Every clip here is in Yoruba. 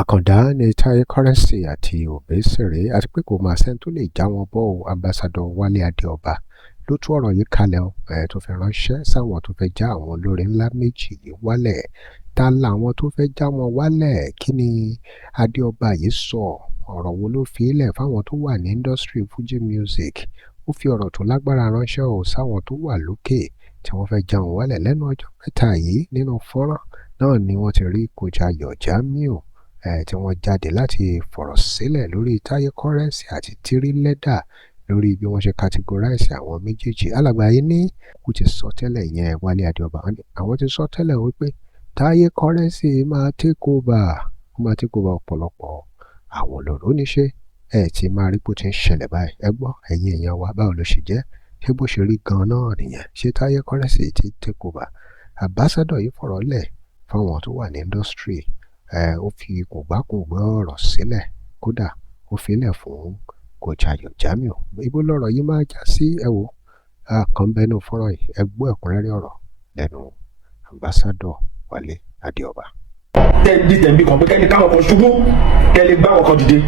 Àkàndá ní Táyé Currency àti Òbésèré àti pé kò máa sẹ́ni tó lè já wọn bọ́ o. Ambassador Wálé Adéọba ló tú ọ̀rọ̀ yìí kalẹ̀ tó fi ránṣẹ́ sáwọn tó fẹ́ já àwọn olórin ńlá méjì yìí wálẹ̀. Ta làwọn tó fẹ́ já wọn wálẹ̀? Kí ni Adéọba yìí sọ? Ọ̀rọ̀ wo ló fi ilẹ̀ fáwọn tó wà ní industry Fuji music? Ó fi ọ̀rọ̀ tó lágbára ránṣẹ́ o sáwọn tó wà lókè tí wọ́n fẹ́ já wọn wálẹ̀ lẹ́nu ọjọ́ mẹ́ta yìí. Nínú fọ́nrán náà ni wọ́n ti rí Kòjayọ̀ Jamiu tí wọ́n jáde láti fọ̀rọ̀ sílẹ̀ lórí Táyé Currency àti Tírí Lẹ́dà lórí bí wọ́n ṣe categorize àwọn méjèèjì. Alàgbà yìí ní kò ti sọ tẹ́lẹ̀ yẹn Wálé Adéọba àwọn ti sọ tẹ́lẹ̀ wípé Táyé Currency máa take over ọ̀pọ̀lọpọ̀ àwọn olóró níṣẹ́ tí máa rí bó ti ń ṣẹlẹ̀ báyìí. Ẹ gbọ́ ẹ̀yin èèyàn wa, báwo ló ṣe jẹ́? Ṣé bó ṣe rí gan-an náà nìyẹn? Ṣé Táyé Currency ti take over? Ambassador yìí fọ̀rọ̀ lẹ̀ fáwọn tó wà ní industry. Ó fi kògbákùngbé ọ̀rọ̀ sílẹ̀, kódà ó filẹ̀ fún Kòjayọ̀ Jamiu. Ibo lọ̀rọ̀ yìí máa já sí? Ẹ wò kan bẹnu fọ́nrán yìí. Ẹ gbọ́ ẹ̀kúnrẹ́rẹ́ ọ̀rọ̀ lẹ́nu Ambassador Wálé Adéọba. Tẹ̀m̀bí kan pé kẹ́ni káwọn kan ṣubú kẹ́lẹ́ gbá wọn kan dìde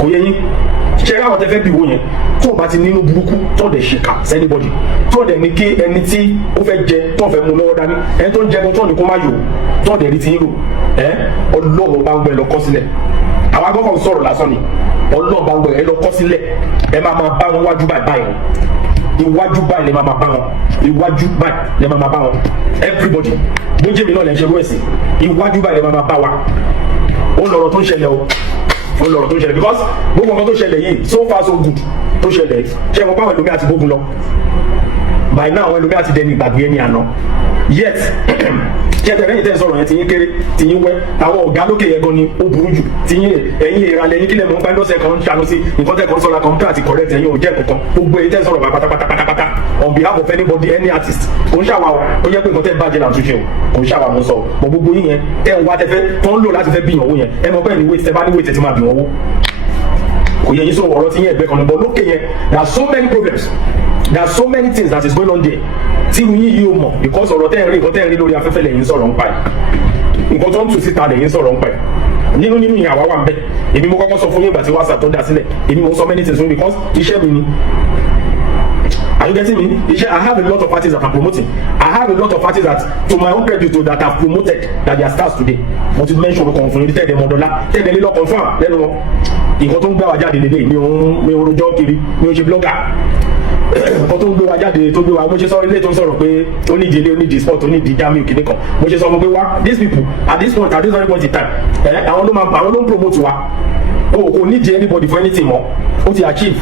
kò yẹ yín. Ṣé káwọn tẹ fẹ́ bí wo yẹn tó o bá ti nínú burúkú tó o dẹ̀ ṣe kà sẹ́nibọ́dì tó o dẹ̀ ní kí ẹni tí ó fẹ́ jẹ tó o fẹ́ mú lọ́wọ́ dání ẹni tó ń jẹ gan tó o ní kó má yò tó o dẹ̀ rí ti yín rò Ọlọ́run bá ń gbẹ lọ kọ́ sílẹ̀. Àwọn agbọ́kọ̀ sọ̀rọ̀ lásán ni Ọlọ́run bá ń gbẹ ẹ lọ kọ́ sílẹ̀ ẹ máa bá wọn wájú báyìí iwájú báyìí lè máa bá wọn iwájú báyìí lè máa bá wọn everybody bó jẹ́ mi náà lè ṣe rú ẹ̀sìn iwájú báyìí lè máa bá wa. Ó lọ̀rọ̀ tó ń ṣẹlẹ̀ ó lọ̀rọ̀ tó ń ṣẹlẹ̀ because gbogbo nǹkan tó ṣẹlẹ̀ yìí so far so good tó ṣẹlẹ̀ ṣe wọn báwọn ẹlòmíà ti gbógun lọ by now àwọn ẹlòmíà ti dẹni ìgbàgbé ẹni àná yet ṣe tẹ̀lé yìí tẹ́ sọ̀rọ̀ yẹn ti yín kéré ti yín wẹ́ àwọn ọ̀gá lókè yẹn gan ni ó burú jù ti yín ẹ̀yin ìrànlẹ̀ yín kílẹ̀ mọ́ ń pẹ́ńdọ́sẹ̀ kan ń ṣàánú sí nǹkan tẹ́ kan sọ̀rọ̀ kọ̀ǹpútà àti correct ẹ̀yin ò jẹ́ kankan gbogbo èyí tẹ́ sọ̀rọ̀ pátápátá on behalf of anybody any artist kò ń ṣàwà ó yẹ pé nǹkan tẹ́ bàjẹ́ là ń túnṣe o kò ń ṣàwà mọ́ sọ mọ́ gbogbo yín yẹn tẹ́ ń wá tẹ́fẹ́ tó ń lò láti fẹ́ bí ìyànwó yẹn ẹ mọ̀ pé ní wait tẹ́ bá ní wait tẹ́ ti máa bí ìyànwó kò yẹ yín sọ ọ̀rọ̀ tí yín ẹ̀gbẹ́ kan lọ bọ́ lókè yẹn there are so many problems there are so many things that is going on there tí yín yìí ó mọ̀ because ọ̀rọ̀ tẹ́ ń rí nǹkan tẹ́ ń rí lórí afẹ́fẹ́ lẹ́yìn sọ̀rọ̀ ń pa ẹ̀ nǹkan tó ń tù síta lẹ́yìn sọ̀rọ̀ ń pa ẹ̀ nínú ìyàwó wà ń bẹ̀ èmi mo kọ́kọ́ sọ fún yín ìgbà tí WhatsApp tó dá sílẹ̀ èmi mo sọ many things because iṣẹ́ mi ni. Are you getting me? I have a lot of artists that I'm promoting. I have a lot of artists that, to my own credit, that I've promoted that they are stars today. Mo ti mention ló kàn fún yín tẹ́lẹ̀ mọ́dọ́lá tẹ́lẹ̀ lílọ́ confirm lẹ́nu wọn. Nǹkan tó ń gbé wa jáde lélẹ̀ mi ò rojọ́ kiri mi ò ṣe blogger. Nǹkan tó ń gbé wa jáde tó gbé wa mo ṣe sọ ilé tó ń sọ̀rọ̀ pé ó ní ìdílé ó ní ìdí sport ó ní ìdí Jamiu kìíní kan. Mo ṣe sọ fún pé wá these people at this very point in time àwọn ló ń promote wa. O kò need anybody for anything mọ́. Ó ti achieve.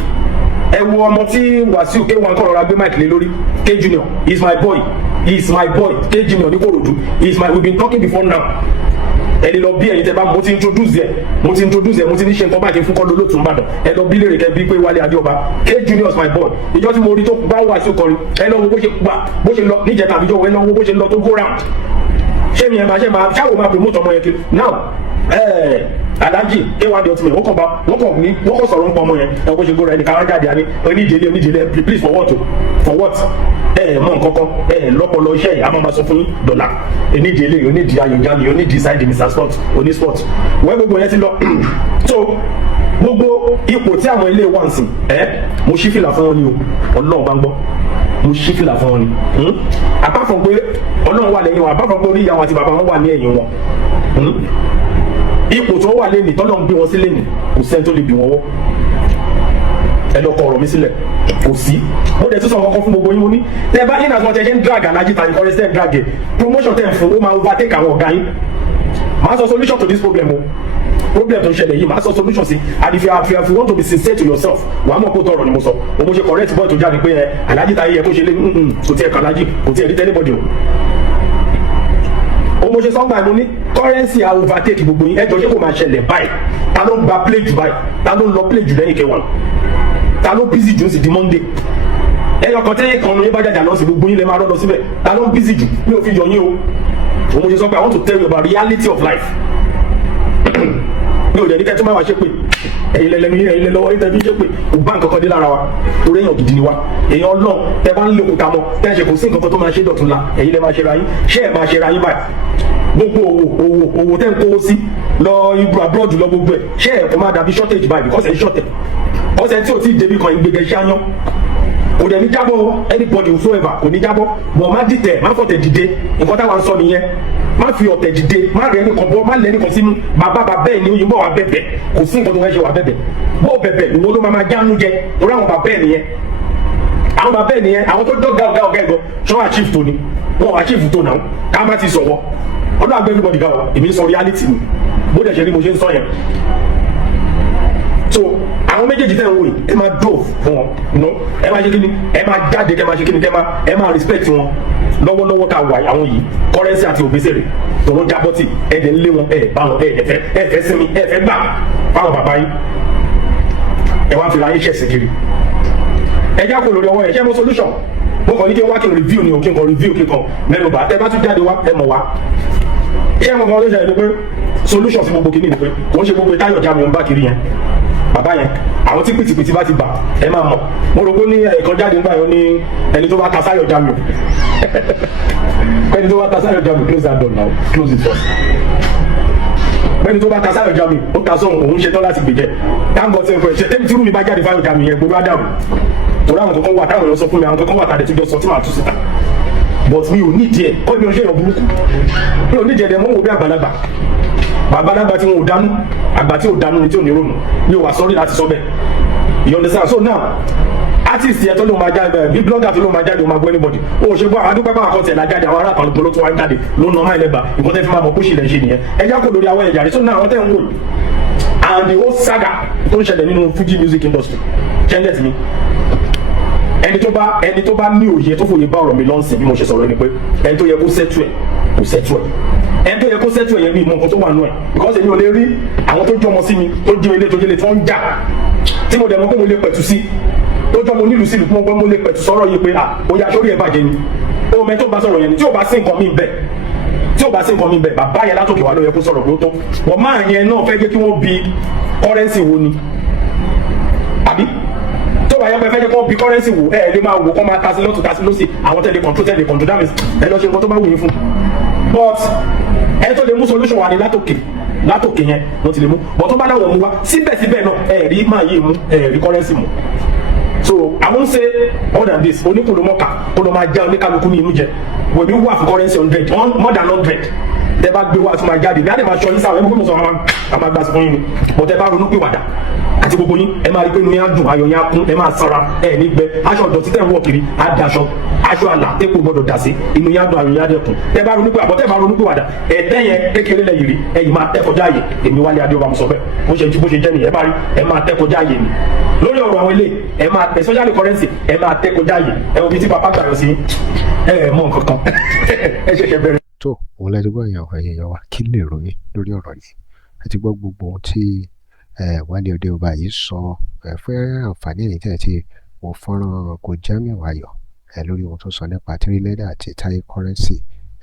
Ẹ wo ọmọ tí Wàsíù K1 kọ́ rọra gbé mic lé lórí K Junior is my boy K Junior ní Kòròdú we've been talking before now. Ẹni lọ bí ẹ̀yin tẹ́ bá mo ti introduce ẹ mo ti ní ṣe nǹkan báyìí fún kọ́ lólótùú Ìbàdàn ẹ lọ bí lèrè kẹ́ bí pé Wálé Adéọba K Junior is my boy. Ìjọ tí mo rí tó bá Wàsíù kọrin ẹ lọ wo bó ṣe lọ níjẹta àbíjọ ẹ lọ wo bó ṣe lọ tó go round ṣé mi ẹ máa ṣáwó máa promote ọmọ yẹn kiri now Alhaji K1 the ultimate wọ́n kàn sọ̀rọ̀ ń pọ̀ ọmọ yẹn ẹ̀ bó ṣe gbóra ẹni káwá jáde àní onídìílé please for what mọ nǹkankan lọ́pọ̀lọ́ iṣẹ́ yìí a máa sọ fún yín dọ́là onídìílé onídìí ayọ̀jáde onídìí side Mr Sport onísport wọ́n gbogbo yẹn ti lọ so gbogbo ipò tí àwọn ilé wà ń sìn mo ṣí fìlà fún wọn ni o Ọlọ́run bá ń gbọ́ mo ṣí fìlà fún wọn ni apart from pé Ọlọ́run wà lẹ́yìn wọn apart from pé orí ìyá wọn àti bàbá wọn wà ní ẹ̀yìn wọn ipò tó wà lẹ́nìí tọ́lọ́ ń gbé wọn sí lẹ́nìí kò sẹ́ni tó lè bí wọn wọ́ ẹ lọ kọ ọ̀rọ̀ mi sílẹ̀ kò sí mo dẹ̀ tún sọ kankan fún gbogbo yín mo ní tẹ bá in as much as ṣe ń drag Alhaji tàbí kọ́lé tẹ́ ń drag ẹ̀ promotion tẹ́ ń fún ó máa overtake àwọn ọ̀gá yín máa sọ solution to this problem o problem tó ń ṣẹlẹ̀ yìí máa sọ solution sí and if you want to be sincere to yourself wà á mọ̀ kó tọrọ ni mo sọ o mo ṣe correct boy tó jáde pé Alhaji táyé yẹ kó ṣe lé kò tiẹ̀ kàn Alhaji kò tiẹ̀ rí tẹ́lẹ̀bọ̀dì o mo ṣe sọ́ngbà mo ní Currency a overtake gbogbo yín ẹjọ́ ṣé kò máa ṣẹlẹ̀ báyìí ta ló ń gba play jù báyìí ta ló ń lọ play jù lẹ́yìn K1 ta ló busy jù sí di Monday ẹyọ kan tẹ́yìn kan ní bá jàjà lọ sí gbogbo yín lẹ́ máa rọ́ lọ síbẹ̀ ta ló ń busy jù mi ò fi yọ yín o mo ṣe sọ pé I want to tell you about reality of life mi ò dẹ̀ ní kẹ́ tó máa wá ṣe pé ẹ̀yin lẹ́lẹ́nu yín ẹ̀yin lẹ́lọ́wọ́ yín tẹ́bí ṣe pé kò bá nǹkan kan dé lára wa torí èèyàn gidi ni wa èèyàn náà tẹ́ bá ń lè kúta mọ́ tẹ́ ṣe kò sí nǹkan kan tó máa ṣe dọ̀tún la ẹ̀yin lẹ́ máa ṣe ra yín ṣé ẹ̀ máa ṣe ra yín báyìí gbogbo owó tẹ́ ń kówó sí lọ ibu abroad lọ gbogbo ẹ̀ ṣé ẹ̀ kò máa dàbí shortage báyìí because ẹ̀ ń shortage ọ̀sẹ̀ tí ò tí ì débi kan ìgbéga iṣẹ́ ayan kò dẹ̀ ní jábọ̀ anybody whosoever kò ní jábọ̀ bọ̀ má dìtẹ̀ má fọ̀tẹ̀ dìde nǹkan táwa ń sọ nìyẹn má fi ọ̀tẹ̀ dìde má rẹ̀ nìkan bọ́ má lẹ́ nìkan sínú bàbá bẹ́ẹ̀ ni oyinbo wa bẹ̀bẹ̀ kò sí nǹkan tó fẹ́ ṣe wà bẹ̀bẹ̀ bó bẹ̀bẹ̀ ìwọ ló máa jánu jẹ torí àwọn bàbá ẹ̀ nìyẹn àwọn bàbá ẹ̀ nìyẹn àwọn tó dọ́gà ọ̀gá ẹ̀gọ́ ṣọ́ achieve tó ni wọ́n achieve tó náà ká má ti sọ̀wọ́ ọdún àgbẹ̀ everybody ga ọ èmi sọ reality ni bó dẹ̀ ṣe rí mo ṣe ń sọ yẹn so àwọn méjèèjì tẹ̀ ń wò yìí ẹ máa dùn fún wọn ẹ máa ṣe kí ni ẹ máa jáde kẹ máa ṣe kí ni ẹ máa respect wọn lọ́wọ́lọ́wọ́ tá a wà àwọn yìí Currency àti Obesere tòun jábọ́ tì ẹ̀dẹ̀ ńlé wọn ẹ̀ bá wọn ẹ̀ fẹ́ sinmi ẹ̀ fẹ́ gbà fáwọn bàbá yín ẹ wá fi láyé ṣẹ̀sìn kiri ẹ já kó lórí ọwọ́ ẹ̀ ṣẹ́ mo solution mo kàn ní kí n wá kí n review ni o kí n kàn review kí n kàn mẹ́nu bá tẹ bá tún jáde wá ẹ mọ̀ wá ṣé mo kàn ló ṣe é pé solution sí gbogbo kìíní ni pé kò ń ṣe gbogbo Táyọ̀ Jamiu ń bá kiri yẹn bàbá yẹn àwọn tí pìtìpìtì bá ti bà ẹ máa mọ̀ mo rò pé ní ẹ̀kan jáde nígbà yẹn ní ẹni tó bá ta Táyọ̀ Jamiu ẹni tó bá ta Táyọ̀ Jamiu close that door now close it first ẹni tó bá ta Táyọ̀ Jamiu ó ta sóhun òun ṣetán láti gbèjẹ táǹgọ̀ tí nǹkan ẹ̀ṣẹ̀ tẹ́mi tí rúmi bá jáde Táyọ̀ Jamiu yẹn gbogbo àdàrú torí àwọn kankan wà táwọn èèyàn sọ fún mi àwọn kankan wà tàdé tó jọ sọ tí màá tú síta but mi ò nídìí ẹ̀ kọ́ mi ò ṣe èèyàn burúkú mi ò nídìí ẹ̀ dẹ̀ mọ́ wò bí àgbàlagbà tí wọn ò dánú àgbà tí ò dánú ni tí ò ní ronú mi ò wà sọ́rí láti sọ bẹ́ẹ̀ you understand so now artist yẹn tó ló máa jáde bí blogger tó ló máa jáde ó máa gbọ́ anybody ó ṣe gbọ́ àwọn adúpẹ́ pàwọn àkọsẹ̀ lájáde àwọn ará àtàwọn ìpolówó tó wá jáde ló nà ọmọ ẹlẹ́gbà nǹkan tẹ́ fi máa mọ̀ kó ṣìlẹ̀ ṣe nìyẹn ẹ já kó lórí àwọn ẹ̀jẹ̀ so now àwọn tẹ́ ń wò and the whole saga tó ń ṣẹlẹ̀ nínú Fuji music industry ṣẹ́ńdẹ̀ tì mí ẹni tó bá ní òye tó fòye bá ọ̀rọ̀ mi lọ́nsìn bí mo ṣe sọ̀rọ̀ ni pé ẹni tó yẹ kó sẹ́tù ẹ̀ kó sẹ́tù ẹ̀ ẹni tó yẹ kó sẹ́tù ẹ̀ yẹn bí ìmọ̀ nǹkan tó wà nù ẹ̀ because èmi ò lè rí àwọn tó jọmọ sí mi tó jẹ́ ilé tó jẹ́lé tó ń jà tí mo dẹ̀ mọ̀ pé mo lè pẹ̀tù sí tó jọmọ nílùú sílùú pé mo lè pẹ̀tù sọ̀rọ̀ yìí pé ó yá sórí ẹ̀ bàjẹ́ ni ó mẹ́ tó bá sọ̀rọ̀ yẹn ni tí ò bá sí nǹkan mi bẹ̀ bàbá yẹn látòkè wá ló yẹ kó sọ̀rọ̀ pé ó tó wọ́n máa yẹn náà fẹ́ jẹ́ kí wọ́n bi Currency wo ni àbí wáyé pé fẹ́ jẹ́ kó bí Currency wò ẹ̀ lè máa wò kó máa tasí lọ́tún tasí lọ́sì àwọn tẹ̀lé control that means ẹ lọ ṣe nǹkan tó bá wù yín fún but ẹ tó lè mú solution wà ní látòkè yẹn ló ti lè mú but tó bá dáwọ̀ mú wá síbẹ̀síbẹ̀ náà ẹ̀ rí máa yé mú ẹ̀ rí Currency mú so I won't say more than this oníkùlùmọ́kà kó ló máa já oníkálukú ní inú jẹ wèmí wà fún Currency 100 more than 100 tẹ bá gbé wá tó máa jáde ní àdèmà ṣọ yín sáwọn ẹgbẹ́ mọ̀sán àwọn máa gbà sí fún yín ni but ẹ bá ronú pé wàdà àti gbogbo yín ẹ máa rí pé inú yín á dùn ayọ̀ yín á kún ẹ máa sanra ẹ ní gbẹ aṣọ ìdọ̀tí tẹ̀ ń wọ̀ kiri á daṣọ aṣọ àlà tẹ́kù gbọdọ̀ dà sí inú yín á dùn ayọ̀ yín á dẹ̀kun tẹ bá ronú pé àbọ̀ tẹ bá ronú pé wàdà ẹ̀tẹ́ yẹn kékeré lẹ̀ yìí ẹ̀yìn máa tẹ́ kọjá àyè èmi Wálé Adéọba mo sọ bẹ́ẹ̀ bó ṣe jẹ́ nìyẹn ẹ bá rí ẹ máa tẹ́ kọjá àyè mi lórí ọ̀rọ̀ àwọn ilé ẹ máa tẹ́ especially Currency ẹ máa tẹ́ kọjá àyè ẹ wo bí tí bàbá gbàyọ̀ sí ẹ mọ̀ nǹkan kan ẹ ṣẹ̀ṣẹ̀ bẹ̀rẹ̀. tó òun lẹ́ti gbọ́ èèyàn wa kí lè ròyìn lórí ọ̀rọ̀ yìí ẹ ti gbọ́ gbogbo ohun tí Wálé Adéọba yìí sọ fún àǹfààní ẹ̀yìn tẹ̀ tí mo fọ́nrán kò Jamiu Ayọ̀ lórí ohun tó sọ nípa Tírílẹ́dà àti Táyé Currency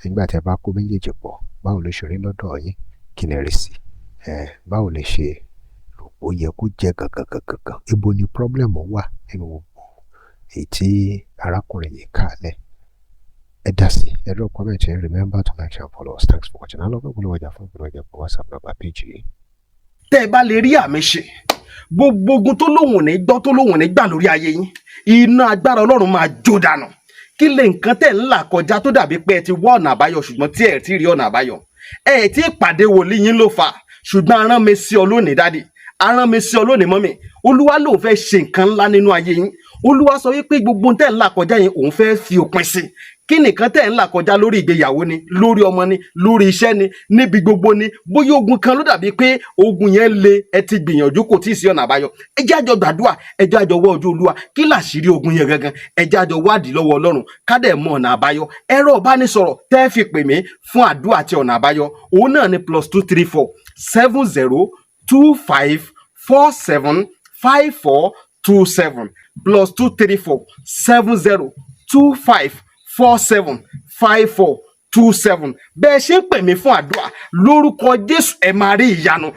nígbà tí ẹ bá kó méjèèjì pọ̀ báwo ló ṣe rí lọ́dọ̀ yín kí ni rí sí báwo lè ṣe ó yẹ kó jẹ́ gangan ibo ni pọ́blẹ́mù wà nínú gbogbo èyí tí arákùnrin yìí kà lẹ̀ ẹ dá sí ẹ drop comment and remember to like and follow us. Thanks for watching. Alọ́ gbogbo ọjà fún ìpínlẹ̀ ọjà fún WhatsApp number page yìí. tẹ́ ẹ bá lè rí àmì ṣe gbogbo ogun tó lóhùn ní gbọ́ tó lóhùn ní gbà lórí ayé yín iná agbára Ọlọ́run máa jó dànù kí lè nǹkan tẹ̀ ń là kọjá tó dàbí pé ẹ ti wá ọ̀nà àbáyọ ṣùgbọ́n tí ẹ ti rí ọ̀nà àbáyọ ẹ ti pàdé wòlíì yín ló fà ṣùgbọ́n arán mi sí ọ lónìí dádì arán mi sí ọ lónìí mọ́mì Olúwa ló fẹ́ ṣe nǹkan ńlá nínú ayé yín Olúwa sọ wípé gbogbo tẹ̀ ń là kọjá yín òun fẹ́ fi òpin sí kí nìkan tẹ̀ ń là kọjá lórí ìgbéyàwó ni lórí ọmọ ni lórí iṣẹ́ ni níbi gbogbo ni bóyá ogun kan ló dàbí pé ogun yẹn le ẹ ti gbìyànjú kò tí ì sí ọ̀nà àbáyọ ẹ jẹ́ àjọ gbàdúrà ẹ jẹ́ àjọ wá ojú Olúwa kí làṣírí ogun yẹn gangan ẹ jẹ́ àjọ wádìí lọ́wọ́ Ọlọ́run ká dẹ̀ mọ ọ̀nà àbáyọ ẹ̀rọ ìbánisọ̀rọ̀ tẹ́ fi pè mí fún àdúrà àti ọ̀nà àbáyọ òun náà ni +234 70 25 47 5427 +234 70 25 475427 bẹ́ẹ̀ ṣe ń pè mí fún àdúrà lórúkọ Jésù ẹ máa rí ìyanu